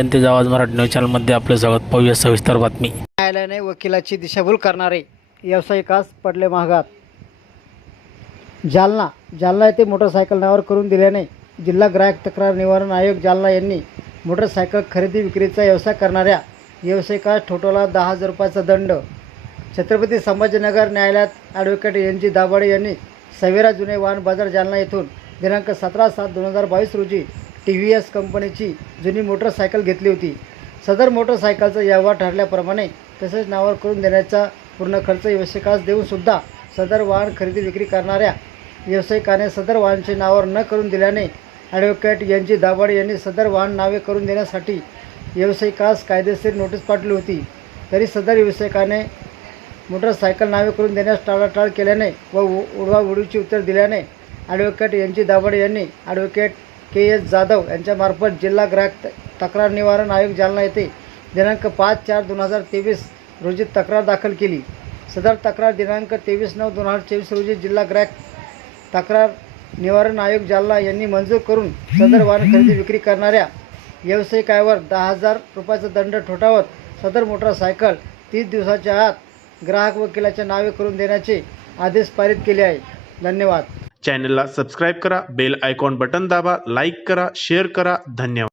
जनतेचा आवाज मराठी न्यूज चॅनलमध्ये आपलं स्वागत. पाहूया सविस्तर बातमी. न्यायालयाने वकिलाची दिशाभूल करणारे व्यावसायिकास पडले महागात. जालना जालना येथे मोटरसायकल नावावर करून दिल्याने जिल्हा ग्राहक तक्रार निवारण आयोग जालना यांनी मोटरसायकल खरेदी विक्रीचा व्यवसाय करणाऱ्या व्यावसायिकास ठोटोला दहा हजार रुपयाचा दंड. छत्रपती संभाजीनगर न्यायालयात ॲडव्होकेट एन जी दाभाडे यांनी सवेरा जुने वाहन बाजार जालना येथून दिनांक सतरा सात दोन हजार बावीस रोजी टी व्ही एस कंपनीची जुनी मोटरसायकल घेतली होती. सदर मोटरसायकलचा व्यवहार ठरल्याप्रमाणे तसेच नावावर करून देण्याचा पूर्ण खर्च व्यावसायिकास देऊनसुद्धा सदर वाहन खरेदी विक्री करणाऱ्या व्यावसायिकाने सदर वाहनचे नावावर न करून दिल्याने ॲडव्होकेट एन जी दाभाडे यांनी सदर वाहन नावे करून देण्यासाठी व्यावसायिकास कायदेशीर नोटीस पाठवली होती. तरी सदर व्यावसायिकाने मोटरसायकल नावे करून देण्यास टाळाटाळ केल्याने व उ- उडवाउडवीची उत्तर दिल्याने ॲडव्होकेट एन जी दाभाडे यांनी ॲडव्होकेट के एस जाधव यांच्यामार्फत जिल्हा ग्राहक तक्रार निवारण आयोग जालना येथे दिनांक पाच चार दोन हजार तेवीस रोजी तक्रार दाखल केली. सदर तक्रार दिनांक तेवीस नऊ दोन हजार चोवीस रोजी जिल्हा ग्राहक तक्रार निवारण आयोग जालना यांनी मंजूर करून सदर वाहन खरेदी विक्री करणाऱ्या व्यावसायिकावर दहा हजार रुपयाचा दंड ठोठावत सदर मोटरसायकल तीस दिवसाच्या आत ग्राहक वकिलाच्या नावे करून देण्याचे आदेश पारित केले आहे. धन्यवाद. चॅनलला सबस्क्राईब करा बेल आयकॉन बटन दाबा लाईक करा शेअर करा धन्यवाद